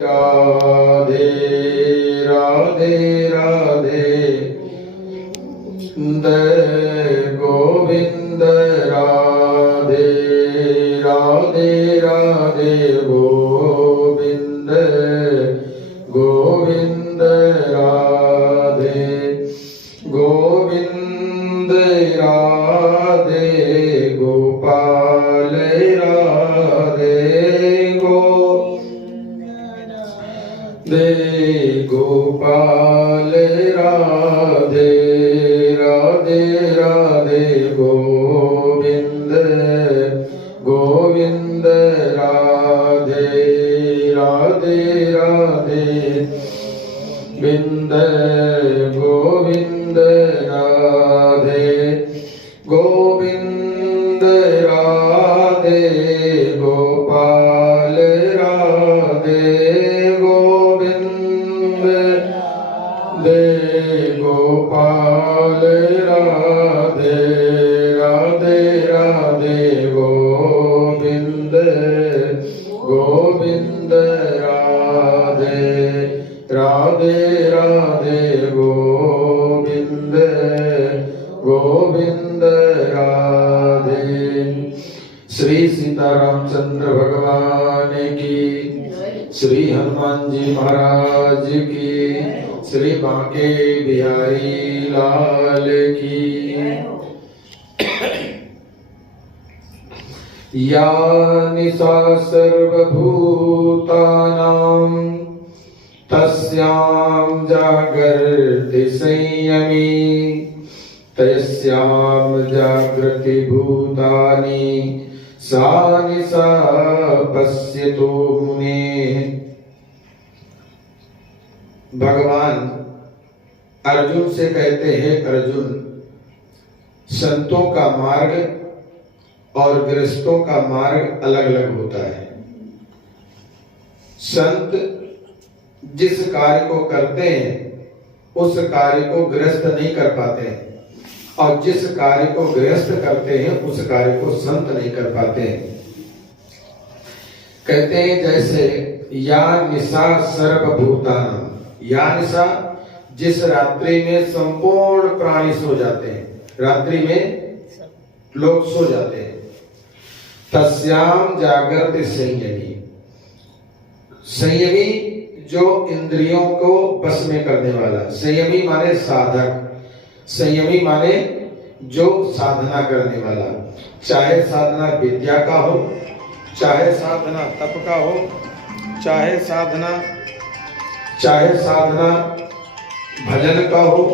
राधे राधे राधे गोविंद राधे राधे राधे गोविंद गोविंद राधे गोविंद राधे गोपाल राधे गोपाल राधे राधे राधे गोविंद गोविंद राधे राधे राधे बिंद गोविंद राधे गोविंद राधे गोपाल राधे गोपाल राधे राधे राधे गोविंद गोविंद राधे राधे राधे गोविंद गोविंद राधे। श्री सीतारामचंद्र भगवान की, श्री हनुमान जी महाराज की, श्री बांके बिहारी लाल की। या निशा सर्वभूतानां तस्यां जागर्ति संयमी तस्यां जागृति भूतानि सा निशा पश्यतो मुनेः। भगवान अर्जुन से कहते हैं, अर्जुन, संतों का मार्ग और गृहस्थों का मार्ग अलग अलग होता है। संत जिस कार्य को करते हैं उस कार्य को गृहस्थ नहीं कर पाते हैं, और जिस कार्य को गृहस्थ करते हैं उस कार्य को संत नहीं कर पाते हैं। कहते हैं जैसे या निशा सर्वभूतानां, या निशा जिस रात्रि में संपूर्ण प्राणी सो जाते हैं, रात्रि में लोग सो जाते हैं, तस्याम जागृति संयमी, संयमी जो इंद्रियों को बस में करने वाला, संयमी माने साधक, संयमी माने जो साधना करने वाला, चाहे साधना विद्या का हो, चाहे साधना तप का हो, चाहे साधना भजन का हो,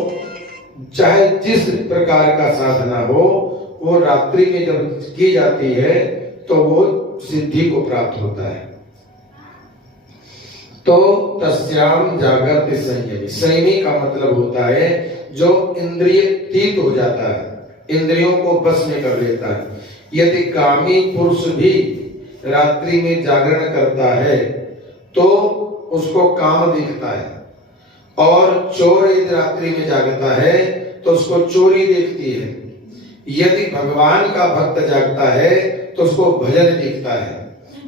चाहे जिस प्रकार का साधना हो, वो रात्रि में जब की जाती है तो वो सिद्धि को प्राप्त होता है। तो तस्याम जागृति संयमी, संयमी का मतलब होता है जो इंद्रियतीत हो जाता है, इंद्रियों को बस में कर लेता है। यदि कामी पुरुष भी रात्रि में जागरण करता है तो उसको काम दिखता है, और चोर यदि रात्रि में जागता है तो उसको चोरी दिखती है। यदि भगवान का भक्त जागता है तो उसको भजन दिखता है।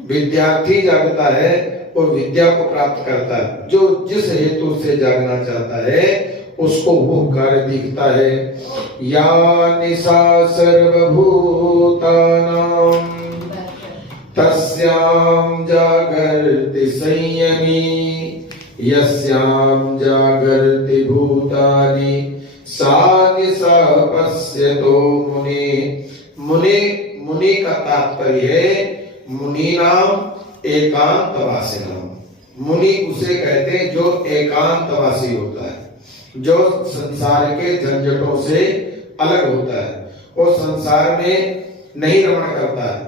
विद्यार्थी जागता है वो विद्या को प्राप्त करता है। जो जिस हेतु से जागना चाहता है उसको वो कार्य दिखता है। या निशा सर्वभूतानां तस्यां जागर्ति संयमी यस्यां जागर्ति भूतानि सा निशा पश्यतो मुने। मुने, मुनि का तात्पर्य है मुनीनाम एकांतवासिनाम। मुनि उसे कहते हैं जो एकांतवासी होता है, जो संसार के झंझटों से अलग होता है, वो संसार में नहीं रमण करता है।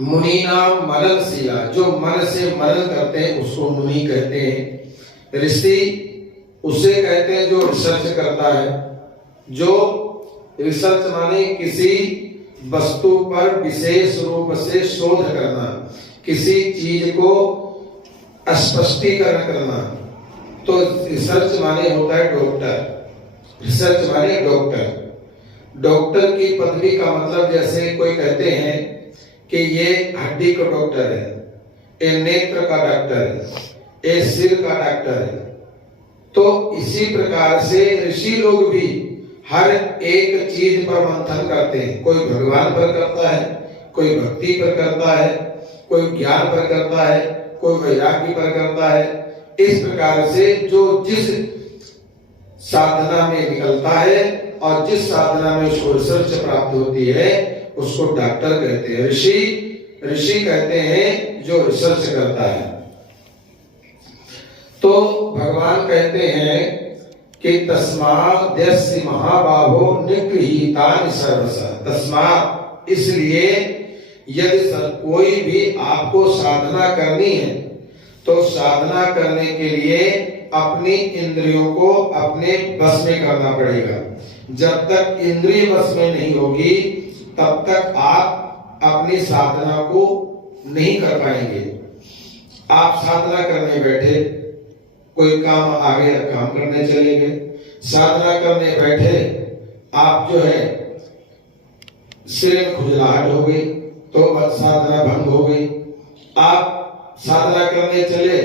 मुनि नाम मननशीला, जो मन से मनन करते हैं उसको मुनि कहते हैं। ऋषि उसे कहते हैं जो रिसर्च करता है, जो रिसर्च माने किसी वस्तु पर विशेष रूप से शोध करना, किसी चीज को स्पष्टीकरण करना। तो रिसर्च माने होता है डॉक्टर, रिसर्च माने डॉक्टर। डॉक्टर की पदवी का मतलब जैसे कोई कहते हैं कि ये हड्डी का डॉक्टर है, ये नेत्र का डॉक्टर है, ये सिर का डॉक्टर है। तो इसी प्रकार से ऋषि लोग भी हर एक चीज पर मंथन करते हैं। कोई भगवान पर करता है, कोई भक्ति पर करता है, कोई ज्ञान पर करता है, कोई वैराग्य पर करता है। इस प्रकार से जो जिस साधना में निकलता है और जिस साधना में उसको रिसर्च प्राप्त होती है उसको डॉक्टर कहते हैं। ऋषि कहते हैं जो रिसर्च करता है। तो भगवान कहते हैं कि तस्मात् यस्य महाबाहो निगृहीतानि सर्वशः। तस्मात् इसलिए यदि कोई भी आपको साधना करनी है तो साधना करने के लिए अपनी इंद्रियों को अपने बस में करना पड़ेगा। जब तक इंद्रिय बस में नहीं होगी तब तक आप अपनी साधना को नहीं कर पाएंगे। आप साधना करने बैठे, कोई काम आ गया, काम करने चले गए। साधना करने बैठे आप जो है सिर में खुजलाहट हो गई तो साधना भंग हो गई। आप साधना करने चले,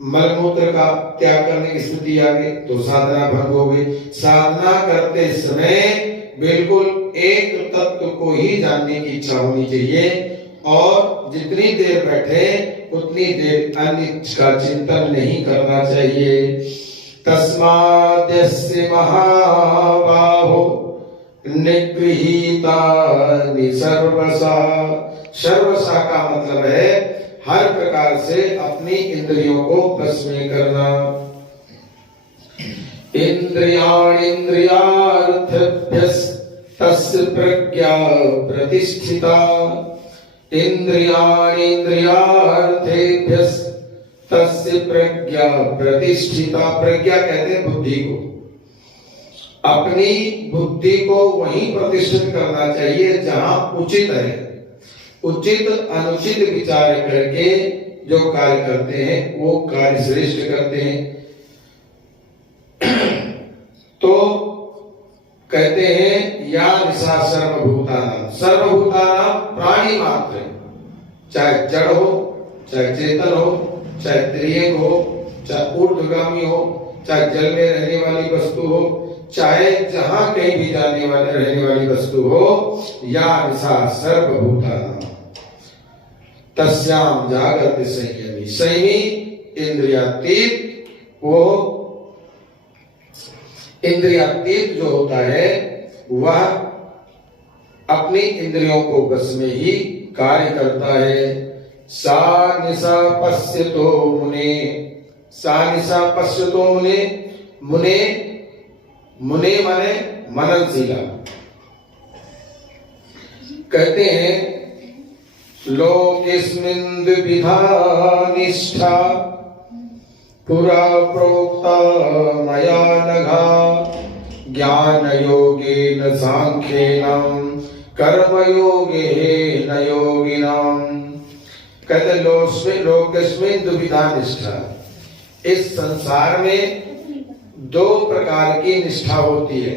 मलमूत्र का त्याग करने की स्थिति आ गई तो साधना भंग हो गई। साधना करते समय बिल्कुल एक तत्व को ही जानने की इच्छा होनी चाहिए और जितनी देर बैठे उतनी देर अन्य का चिंतन नहीं करना चाहिए। तस्मात् यस्य महाबाहो निगृहीतानि सर्वशः। सर्वशः का मतलब है हर प्रकार से अपनी इंद्रियों को बस में करना। इंद्रियार्थभ्यस्तस्य प्रज्ञा प्रतिष्ठिता। इंद्रियार्थेभ्यस्तस्य प्रज्ञा प्रतिष्ठिता। प्रज्ञा कहते हैं बुद्धि को। अपनी बुद्धि को वहीं प्रतिष्ठित करना चाहिए जहां उचित है। उचित अनुचित विचार करके जो कार्य करते हैं वो कार्य श्रेष्ठ करते हैं। तो कहते हैं या निशा सर्वभूतानां। सर्वभूतानां प्राणी मात्र, चाहे जड़ हो, चाहे चेतन हो, चाहे त्रियंग हो, चाहे ऊर्ध्वगामी हो, चाहे जल में रहने वाली वस्तु हो, चाहे जहां कहीं भी जाने वाले रहने वाली वस्तु हो, या निशा सर्वभूतानां तस्याम जागृति संयमी। संयमी इंद्रियातीत, वो इंद्रियातीत जो होता है वह अपनी इंद्रियों को बस में ही कार्य करता है। सा निशा पश्यतो मुने। सा निशा पश्यतो मुने। मुने मुने माने मननशीला। कहते हैं लोकेस्मिन् द्विविधा निष्ठा पुरा प्रोक्ता मया नघा। ज्ञान योगेन सांख्येन कर्म योगेन योगिनाम्। कहते लोकेस्मिन् द्विविधा निष्ठा। इस संसार में दो प्रकार की निष्ठा होती है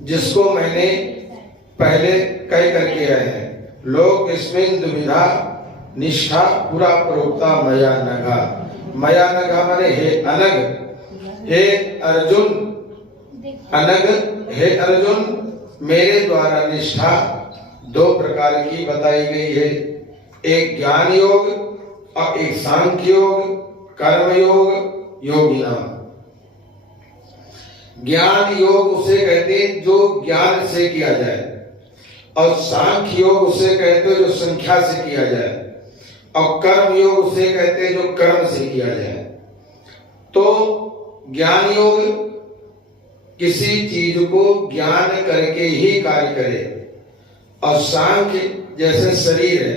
जिसको मैंने पहले कह करके आए हैं। लोकेस्मिन् द्विविधा निष्ठा पुरा प्रोक्ता मया नघा। मया नघा माने हे अनग, हे अर्जुन, अनग हे अर्जुन, मेरे द्वारा निष्ठा दो प्रकार की बताई गई है। एक ज्ञान योग और एक सांख्य योग, कर्म योग, योगिनाम। ज्ञान योग उसे कहते हैं जो ज्ञान से किया जाए, और सांख्य योग उसे कहते हैं जो संख्या से किया जाए, और कर्म योग उसे कहते हैं जो कर्म से किया जाए। तो ज्ञान योग किसी चीज को ज्ञान करके ही कार्य करे, और सांख्य जैसे शरीर है,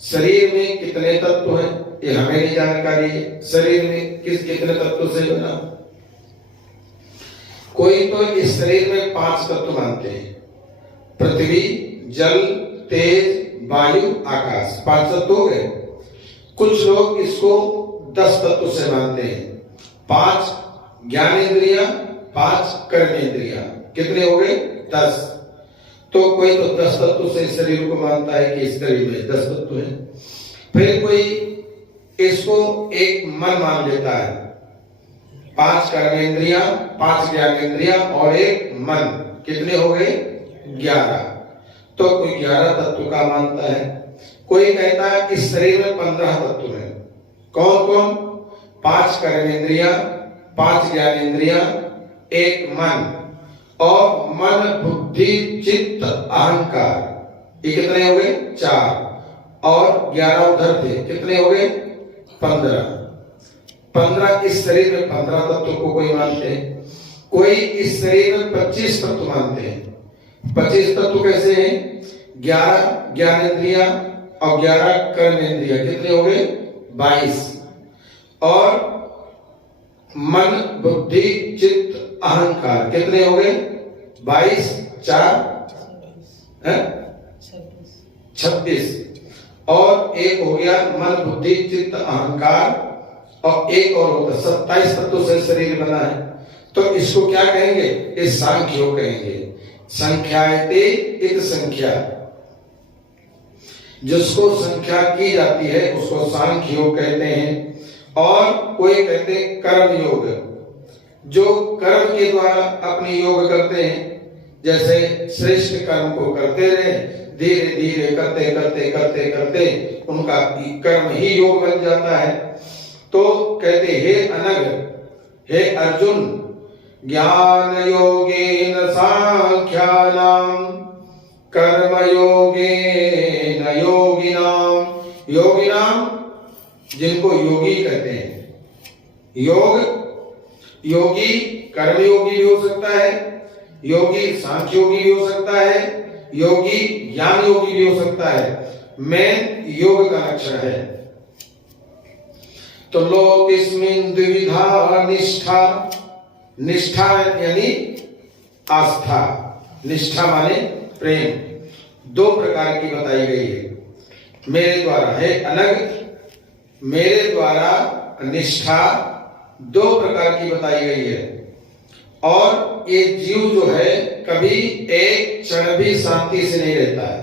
शरीर में कितने तत्व हैं ये हमें नहीं जानकारी है। शरीर में कितने तत्व से बना। कोई तो इस शरीर में 5 तत्व मानते हैं, पृथ्वी, जल, तेज, वायु, आकाश, 5 तत्व हो गए। कुछ लोग इसको 10 तत्व से मानते हैं। 5 ज्ञानेंद्रिया, 5 कर्मेंद्रिया, कितने हो गए? 10। तो कोई तो 10 तत्व से शरीर को मानता है कि इस शरीर में 10 तत्व हैं। फिर कोई इसको एक मन मान लेता है, 5 कर्मेंद्रियां, 5 ज्ञानेंद्रियां और एक मन, कितने हो गए? 11। तो कोई 11 तत्व का मानता है, कोई कहता है इस शरीर में 15 तत्व हैं। कौन कौन? 5 कर्मेंद्रियां, 5 ज्ञानेंद्रियां, एक मन, और मन बुद्धि चित्त अहंकार, ये कितने हो गए? 4, और 11 उधर थे, कितने हो गए? 15। इस शरीर में 15 तत्व को कोई मानते हैं, कोई इस शरीर में 25 तत्व मानते हैं। 25 तत्व कैसे हैं? 11 ज्ञानेंद्रियां और 11 कर्मेंद्रियां, कितने हो गए? 22, और मन बुद्धि चित्त अहंकार, कितने हो गए? 22, 4 26, और एक हो गया मन बुद्धि चित्त अहंकार, और एक और होता है 27 तत्वों से शरीर बना है। तो इसको क्या कहेंगे? इस सांख्य योग कहेंगे। संख्यायते इत संख्या, जिसको संख्या की जाती है उसको सांख्य योग कहते हैं। और कोई कहते हैं कर्म योग, जो कर्म के द्वारा अपनी योग करते हैं, जैसे श्रेष्ठ कर्म को करते रहे, धीरे धीरे करते करते करते करते उनका कर्म ही योग बन जाता है। तो कहते हे अनग, हे अर्जुन, ज्ञान योगेन सांख्यानाम कर्म योगेन योगिनाम, योगिनाम जिनको योगी कहते हैं। योगी कर्म योगी भी हो सकता है, योगी सांख्य योगी भी हो सकता है, योगी ज्ञान योगी भी हो सकता है। मेन योग का लक्षण है। तो लोकेस्मिन् द्विविधा निष्ठा, निष्ठा यानी आस्था, निष्ठा माने प्रेम, 2 प्रकार की बताई गई है मेरे द्वारा। है अनग, मेरे द्वारा निष्ठा 2 प्रकार की बताई गई है। और ये जीव जो है कभी एक क्षण भी शांति से नहीं रहता है,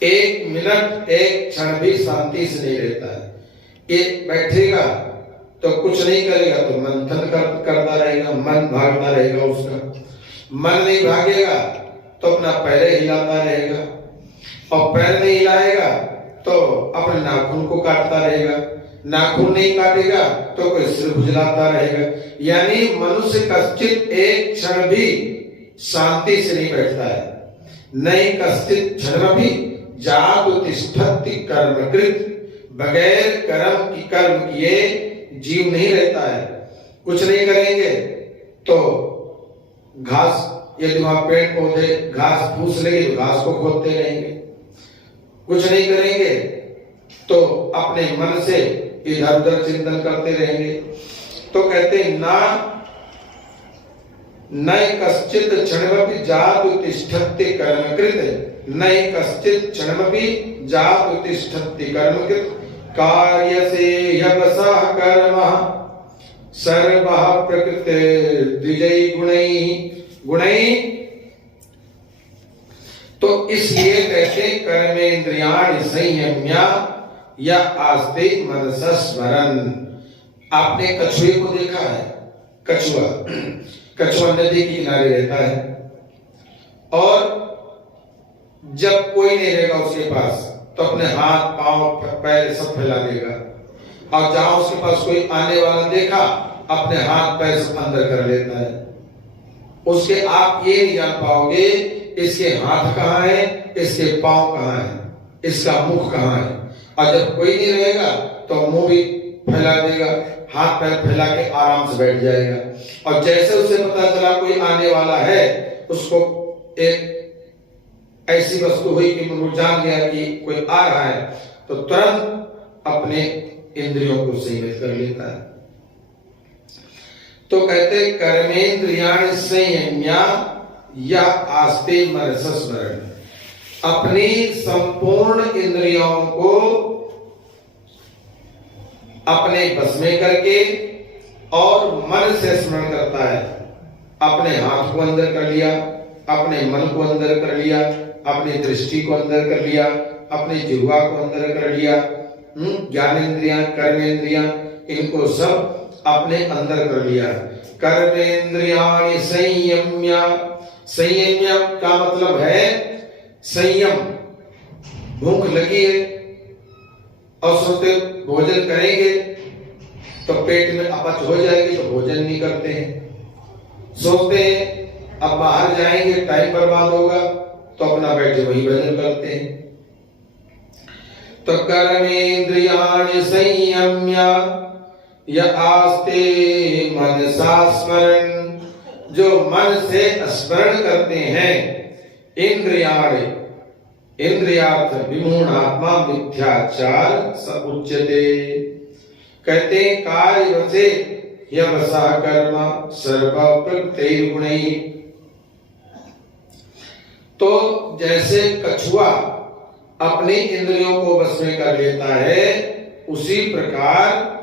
1 मिनट 1 क्षण भी शांति से नहीं रहता है। ये बैठेगा तो कुछ नहीं करेगा तो मंथन करता रहेगा, मन भागता रहेगा उसका। मन नहीं भागेगा तो अपना पैर हिलाता रहेगा, और पैर नहीं हिलाएगा तो अपने नाखून को काटता रहेगा, नाखून नहीं काटेगा तो कोई सिर खुजलाता रहेगा। यानी मनुष्य कश्चित एक क्षण भी शांति से नहीं बैठता है। नहीं कश्चित क्षण भी जातु तिष्ठति कर्मकृत, बगैर कर्म किए जीव नहीं रहता है। कुछ नहीं करेंगे तो घास, यदि वहां पेड़ पौधे घास फूस लगे तो घास को खोदते रहेंगे। कुछ नहीं करेंगे तो अपने मन से इधर उधर चिंतन करते रहेंगे। तो कहते ना नय कश्चित क्षणमपि जातु तिष्ठति कर्मकृत, नय कश्चित क्षणमपि जातु तिष्ठति कर्मकृत, कार्यसे यवसः कर्मः सर्वः प्रकृते द्विजै गुणैः। तो इसलिए कहते कर्मेंद्रियाणि संयम्य या आस्ते मनसा स्मरन्। आपने कछुए को देखा है? कछुआ नदी के किनारे रहता है, और जब कोई नहीं रहेगा उसके पास तो अपने हाथ पांव पैर सब फैला देगा, और जहां उसके पास कोई आने वाला देखा अपने हाथ पैर सब अंदर कर लेता है। उसके आप ये नहीं जान पाओगे इसके हाथ कहाँ है, इसके पांव कहाँ है, इसका मुख कहाँ है। और जब कोई नहीं रहेगा तो मुंह भी फैला देगा, हाथ पैर फैला के आराम से बैठ जाएगा। और जैसे उसे पता चला कोई आने वाला है, उसको एक ऐसी वस्तु हुई कि वो जान गया कि कोई आ रहा है, तो तुरंत अपने इंद्रियों को सीमित कर लेता है। तो कहते कर्मेंद्रियाणि संयम्य या आस्ते मनसा स्मरन्, अपनी संपूर्ण इंद्रियों को अपने बस में करके और मन से स्मरण करता है। अपने हाथ को अंदर कर लिया, अपने मन को अंदर कर लिया, अपनी दृष्टि को अंदर कर लिया, अपनी जिह्वा को अंदर कर लिया, ज्ञानेंद्रियां, कर्मेंद्रियां, इनको सब अपने अंदर कर लिया। कर्मेंद्रियाणि संयम्य, संयम्य का मतलब है संयम। भूख लगी है और सोचते भोजन करेंगे तो पेट में अपच हो जाएगी तो भोजन नहीं करते हैं। सोचते हैं अब बाहर जाएंगे टाइम बर्बाद होगा तो अपना बैठे वही भजन करते हैं। तो कर्मेंद्रियाणि संयम्य य आस्ते मनसा स्मरण, जो मन से स्मरण करते हैं। इंद्रियाणि, इंद्रियार्थ विमूढ़ात्मा मिथ्याचार स उच्यते, कहते कार्य वसे यवसा कर्म सर्व प्रत्यय गुणैः। तो जैसे कछुआ अपनी इंद्रियों को बस में कर लेता है, उसी प्रकार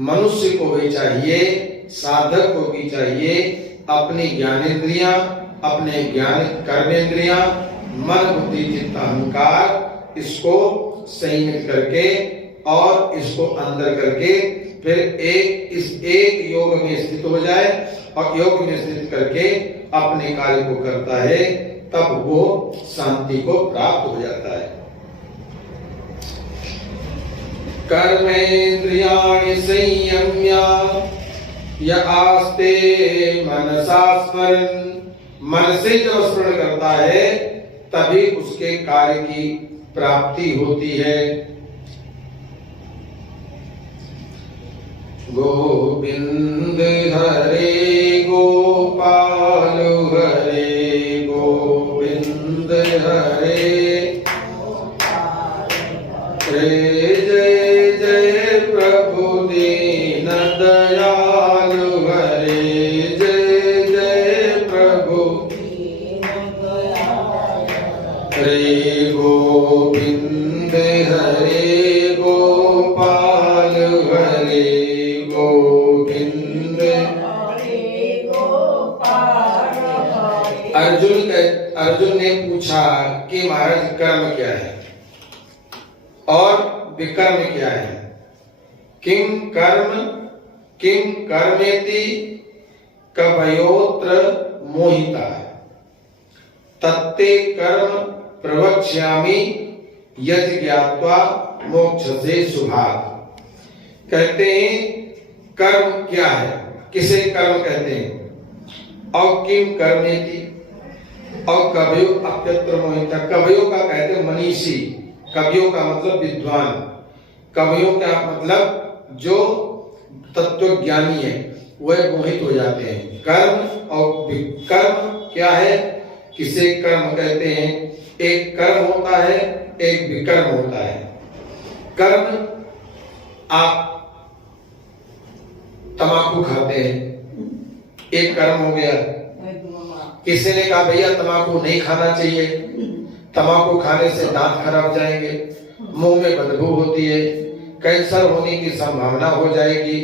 मनुष्य को भी चाहिए, साधक को भी चाहिए अपनी ज्ञानेंद्रियां, अपने ज्ञान कर्मेंद्रियां, मन बुद्धि चित्त अहंकार, इसको संयमित करके और इसको अंदर करके फिर इस एक योग में स्थित हो जाए और योग में स्थित करके अपने कार्य को करता है, तब वो शांति को प्राप्त हो जाता है। कर्मेंद्रियाणि संयम्य य आस्ते मनसा स्मरन्, मन से जब स्मरण करता है तभी उसके कार्य की प्राप्ति होती है। गोविंद हरे गोपाल हरे गोविंद हरे जय जय प्रभु दीन दयालु हरे जय जय प्रभु हरे गोविंद हरे गोपाल हरे गोविंद। अर्जुन ने पूछा कि महाराज कर्म क्या है और विकर्म क्या है? किम कर्मेति कवयोत्र मोहिता तत्ते कर्म प्रवक्ष्यामि यज् ज्ञात्वा मोक्षसे शुभात्। कहते हैं कर्म क्या है, किसे कर्म कहते हैं। और किम कर्मेति, और कवयो अप्यत्र मोहिता, कवयो का कहते हैं मनीषी, कवियों का मतलब विद्वान, कवियों का मतलब जो तत्व ज्ञानी है वह मोहित हो जाते हैं। कर्म और विकर्म क्या है, किसे कर्म कहते हैं? एक कर्म होता है, एक विकर्म होता है। कर्म, आप तंबाकू खाते हैं, एक कर्म हो गया। किसी ने कहा भैया तंबाकू नहीं खाना चाहिए, तंबाकू खाने से दांत खराब जाएंगे, मुंह में बदबू होती है, कैंसर होने की संभावना हो जाएगी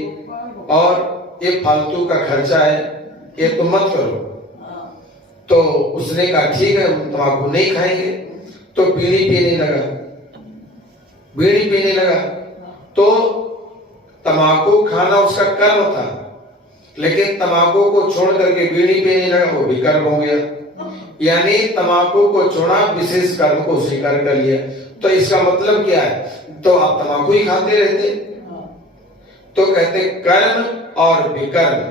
और ये फालतू का खर्चा है, ये तुम मत करो। तो उसने कहा ठीक है तंबाकू नहीं खाएंगे, तो बीड़ी पीने लगा। तो तंबाकू खाना उसका कर्म था, लेकिन तंबाकू को छोड़ करके बीड़ी पीने लगा, वो भी कर्म हो गया। यानी तंबाकू को छोड़ा, विशेष कर्म को स्वीकार कर लिया। तो इसका मतलब क्या है? तो आप तंबाकू ही खाते रहते। तो कहते कर्म और विकर्म,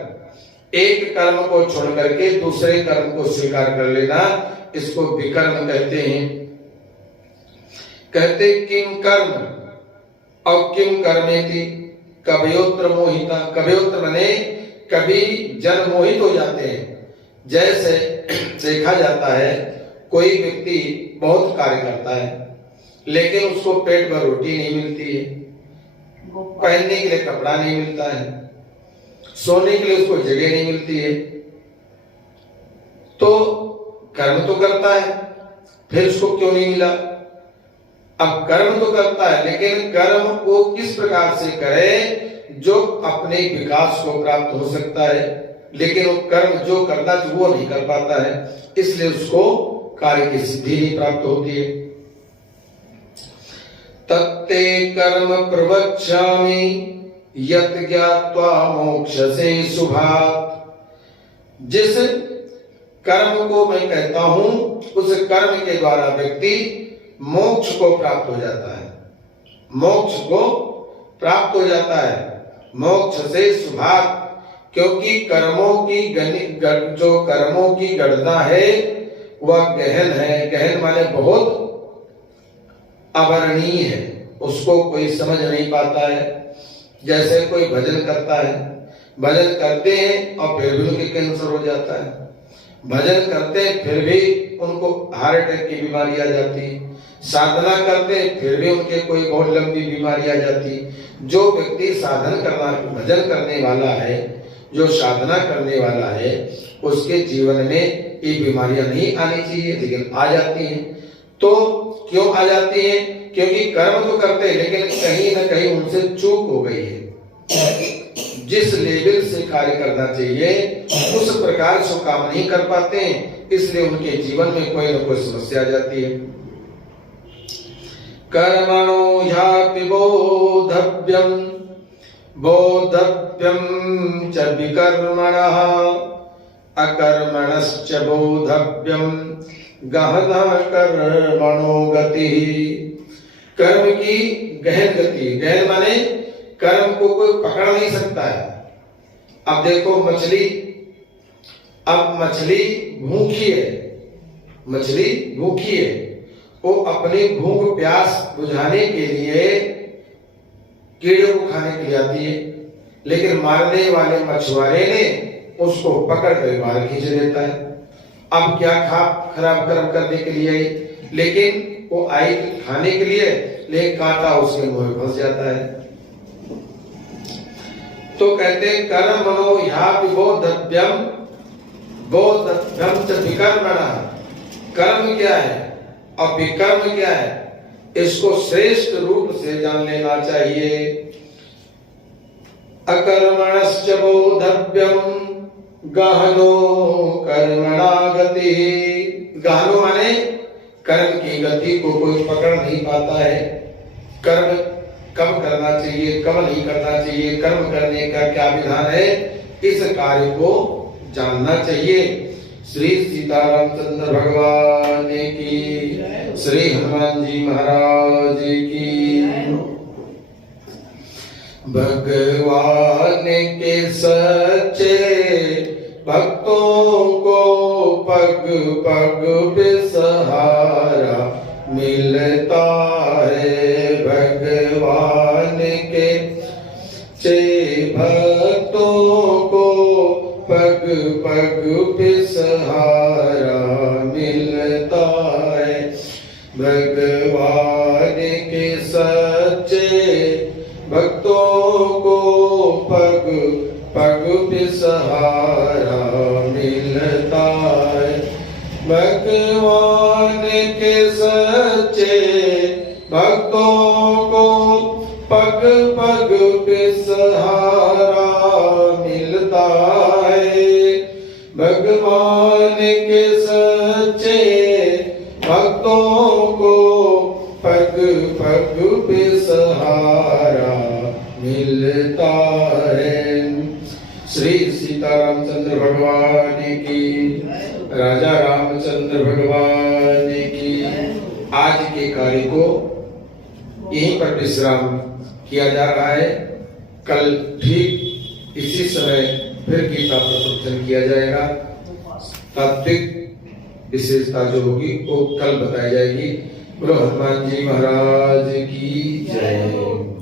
एक कर्म को छोड़ करके दूसरे कर्म को स्वीकार कर लेना, इसको विकर्म कहते हैं। कहते किम कर्म और किम कर्मेति कवयोत्र मोहिता, कवयोत्र माने कभी जन मोहित हो जाते हैं। जैसे देखा जाता है कोई व्यक्ति बहुत कार्य करता है लेकिन उसको पेट भर रोटी नहीं मिलती है, पहनने के लिए कपड़ा नहीं मिलता है, सोने के लिए उसको जगह नहीं मिलती है, तो कर्म तो करता है, फिर उसको क्यों नहीं मिला? अब कर्म तो करता है, लेकिन कर्म को किस प्रकार से करे जो अपने विकास को प्राप्त हो सकता है, लेकिन वो कर्म जो करता है वो नहीं कर पाता है, इसलिए उसको कार्य की सिद्धि नहीं प्राप्त होती है। तत्ते कर्म प्रवक्ष्यामि यत् ज्ञात्वा मोक्षसे शुभात्। जिस कर्म को मैं कहता हूं उस कर्म के द्वारा व्यक्ति मोक्ष को प्राप्त हो जाता है, मोक्ष को प्राप्त हो जाता है, मोक्ष से शुभात्। क्योंकि कर्मों की जो कर्मों की गणना है वह गहन है, गहन माने बहुत अवर्णनीय है, उसको कोई समझ नहीं पाता है। जैसे कोई भजन करता है, भजन करते हैं और फिर भी उनके कैंसर हो जाता है, भजन करते हैं फिर भी उनको हार्ट अटैक की बीमारी आ जाती है, साधना करते हैं फिर भी उनके कोई बहुत लंबी बीमारी आ जाती है। जो व्यक्ति साधन करना भजन करने वाला है, जो साधना करने वाला है, उसके जीवन में ये बीमारियां नहीं आनी चाहिए लेकिन आ जाती हैं। तो क्यों आ जाती हैं? क्योंकि कर्म तो करते हैं लेकिन कहीं ना कहीं उनसे चूक हो गई है। जिस लेवल से कार्य करना चाहिए उस प्रकार से काम नहीं कर पाते हैं, इसलिए उनके जीवन में कोई न कोई समस्या आ जाती है। कर्मणो ह्यापि बोधव्यम् बोधव्यं च विकर्मणः अकर्मणश्च बोधव्यं गहनः कर्मणो गतिः। कर्म की गहन गति, गहन माने कर्म को कोई पकड़ नहीं सकता है। अब देखो मछली, अब मछली भूखी है, मछली भूखी है, वो अपनी भूख प्यास बुझाने के लिए कीड़े को खाने के लिए आती है, लेकिन मारने वाले मछुआरे ने उसको पकड़ कर बाहर खींच देता है। अब क्या खराब कर्म करने के लिए आई, लेकिन वो आई खाने के लिए, लेकिन कांटा उसके मुंह में फंस जाता है। तो कहते हैं कर्मणो ह्यापि बोधव्यम् बोधव्यं च विकर्मणः। कर्म क्या है और विकर्म क्या है, इसको श्रेष्ठ रूप से जान लेना चाहिए। अकर्मणश्च बोधव्यं गहनो कर्मणा गतिः। गहनो माने कर्म की गति को कोई पकड़ नहीं पाता है। कर्म कब करना चाहिए, कब नहीं करना चाहिए, कर्म करने का क्या विधान है, इस कार्य को जानना चाहिए। श्री सीतारामचंद्र भगवान की, श्री हनुमान जी महाराज की। भगवान के सच्चे भक्तों को पग पग पे सहारा मिलता है। भगवान के सच्चे भक्तों को पग पग पे सहारा मिलता है। भगवान के सच्चे भक्तों को पग पग पे सहारा मिलता है। भगवान के सच्चे भक्तों को पग पग पे सहारा मिलता है। भगवान के सच्चे भक्तों को पग पग पे सहारा मिलता है। श्री सीतारामचंद्र भगवान की, राजा रामचंद्र भगवान की। आज के कार्य को यहीं पर विश्राम किया जा रहा है। कल ठीक इसी समय फिर गीता प्रवचन किया जाएगा। तात्विक विशेषता जो होगी वो कल बताई जाएगी। बोलो हनुमान जी महाराज की जय।